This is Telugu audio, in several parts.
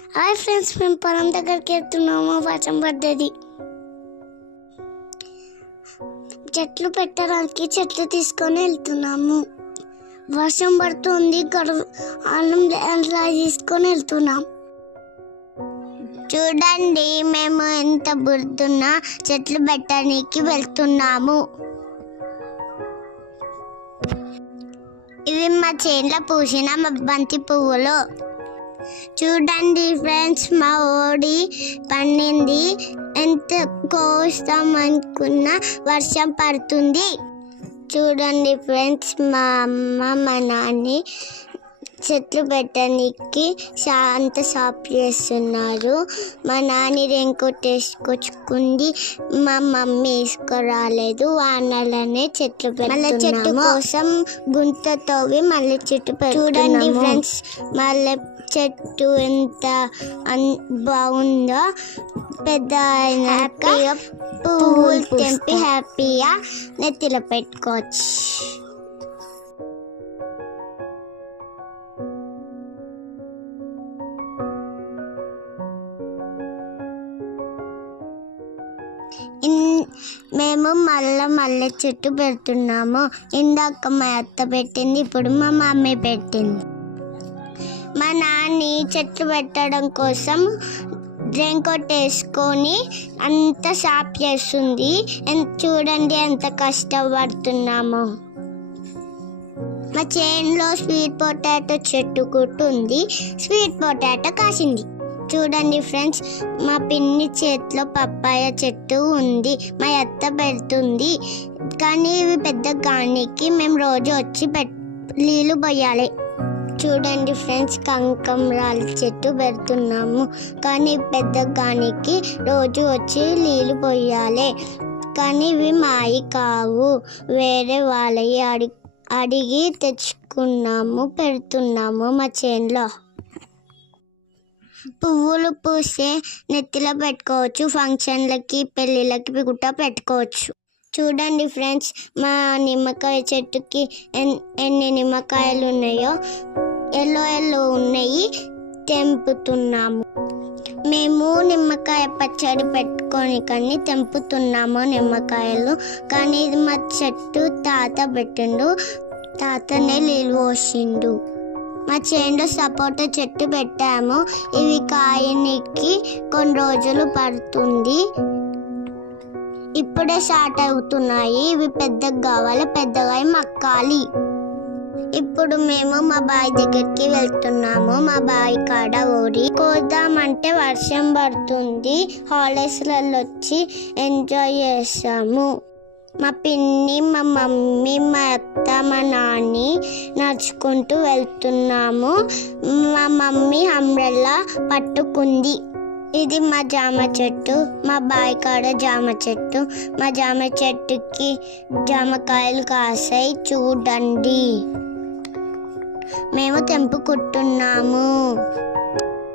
హాయ్ ఫ్రెండ్స్, మేము పొలం దగ్గరికి వెళ్తున్నాము. వర్షం పడ్డది. చెట్లు పెట్టడానికి చెట్లు తీసుకొని వెళ్తున్నాము. వర్షం పడుతుంది. అన్నం అలా తీసుకొని వెళ్తున్నాం. చూడండి, మేము ఎంత బుర్దున్నా చెట్లు పెట్టడానికి వెళ్తున్నాము. ఇవి మా చేనులో పూసిన బంతి పువ్వులు. చూడండి ఫ్రెండ్స్, మా ఓడి పండింది. ఎంత కోస్తాం అనుకున్నా వర్షం పడుతుంది. చూడండి ఫ్రెండ్స్, మా అమ్మ మా నాన్న చెట్లు పెట్టడానికి అంత షాప్ చేస్తున్నారు. మా నాన్న రెయిన్కోట్ వేసుకొచ్చుకుంది, మా మమ్మీ వేసుకురాలేదు. వానలనే చెట్లు మల్లె చెట్టు కోసం గుంత తవ్వి మల్లె చెట్టు చూడండి ఫ్రెండ్స్, మల్లె చెట్టు ఎంత బాగుందో. పెద్ద హ్యాపీగా పువ్వులు తెంపి హ్యాపీగా నెత్తిలో పెట్టుకోవచ్చు. మేము మల్లె చెట్టు పెడుతున్నాము. ఇందాక మా అత్త పెట్టింది, ఇప్పుడు మా మమ్మీ పెట్టింది. మా నాన్న చెట్లు పెట్టడం కోసం రెయిన్కోట్ వేసుకొని అంత సాప్ చేస్తుంది. చూడండి ఎంత కష్టపడుతున్నామో. మా చేనులో స్వీట్ పొటాటో చెట్టు కూడా ఉంది. స్వీట్ పొటాటో కాసింది. చూడండి ఫ్రెండ్స్, మా పిన్ని చేతిలో పప్పాయ చెట్టు ఉంది. మా అత్త పెడుతుంది, కానీ ఇవి పెద్ద గానికి మేము రోజు వచ్చి నీళ్ళు పోయాలి. చూడండి ఫ్రెండ్స్, కనకాంబరాల చెట్టు పెడుతున్నాము, కానీ పెద్ద గానికి రోజు వచ్చి నీళ్ళు పోయాలి. కానీ ఇవి మాయి కావు, వేరే వాళ్ళవి అడిగి తెచ్చుకున్నాము, పెడుతున్నాము మా చేనులో. పువ్వులు పూసే నెత్తిలో పెట్టుకోవచ్చు. ఫంక్షన్లకి పెళ్ళిళ్ళకి కూడా పెట్టుకోవచ్చు. చూడండి ఫ్రెండ్స్, మా నిమ్మకాయ చెట్టుకి ఎన్ని నిమ్మకాయలు ఉన్నాయో. ఎల్లో ఉన్నాయి, తెంపుతున్నాము. మేము నిమ్మకాయ పచ్చడి పెట్టుకొని కానీ తెంపుతున్నాము నిమ్మకాయలు. కానీ ఇది మా చెట్టు తాత పెట్టిండు, తాతనే నీళ్ళు పోసిండు. మా చేనులో సపోటా చెట్టు పెట్టాము. ఇవి కాయనికి కొన్ని రోజులు పడుతుంది. ఇప్పుడే స్టార్ట్ అవుతున్నాయి. ఇవి పెద్దగా కావాలి, పెద్దగా మక్కాలి. ఇప్పుడు మేము మా బావి దగ్గరికి వెళ్తున్నాము. మా బావి కాడ ఊరి కోద్దామంటే వర్షం పడుతుంది. హాలిడేస్లలో వచ్చి ఎంజాయ్ చేస్తాము. మా పిన్ని, మా మమ్మీ, మా అత్త, మా నాని నడుచుకుంటూ వెళ్తున్నాము. మా మమ్మీ అంబ్రెల్లా పట్టుకుంది. ఇది మా జామ చెట్టు, మా బావి కాడ జామ చెట్టు. మా జామ చెట్టుకి జామకాయలు కాసాయి. చూడండి, మేము తెంపుకుంటున్నాము.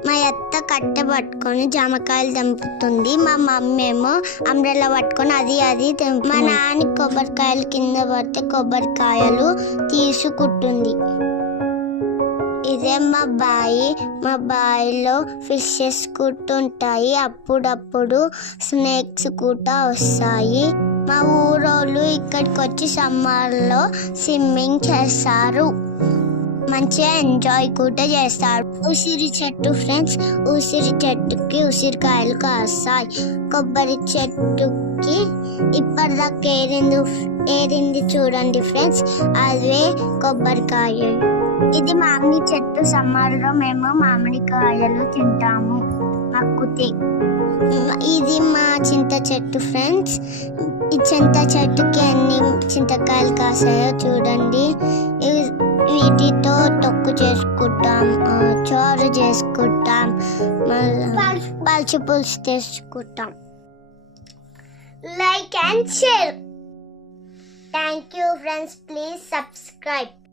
మా అత్త కట్టె పట్టుకొని జామకాయలు తెంపుతుంది. మా మమ్మీ ఏమో అంబ్రెల్లా పట్టుకొని అది మా నాన్న కొబ్బరికాయలు కింద పడితే కొబ్బరికాయలు తీసుకుంటుంది. ఇదే మా బావి. మా బావిలో ఫిషెస్ కుట్టుంటాయి. అప్పుడప్పుడు స్నేక్స్ కూడా వస్తాయి. మా ఊరోళ్ళు ఇక్కడికి వచ్చి సమ్మర్లో స్విమ్మింగ్ చేస్తారు. మంచిగా ఎంజాయ్ కూడా చేస్తారు. ఉసిరి చెట్టు ఫ్రెండ్స్, ఉసిరి చెట్టుకి ఉసిరికాయలు కాస్తాయి. కొబ్బరి చెట్టుకి ఇప్పటిదాకా ఏరింది చూడండి ఫ్రెండ్స్, అదే కొబ్బరికాయ. ఇది మామిడి చెట్టు. సమ్మర్లో మేము మామిడికాయలు తింటాము నక్కుతే. ఇది మా చింత చెట్టు ఫ్రెండ్స్. ఈ చింత చెట్టుకి ఎన్ని చింతకాయలు కాసాయో చూడండి. వీటితో తొక్కు చేసుకుంటాం, చారు చేసుకుంటాం, పల్చి పులుసు చేసుకుంటాం. Like and share. Thank you friends, please subscribe.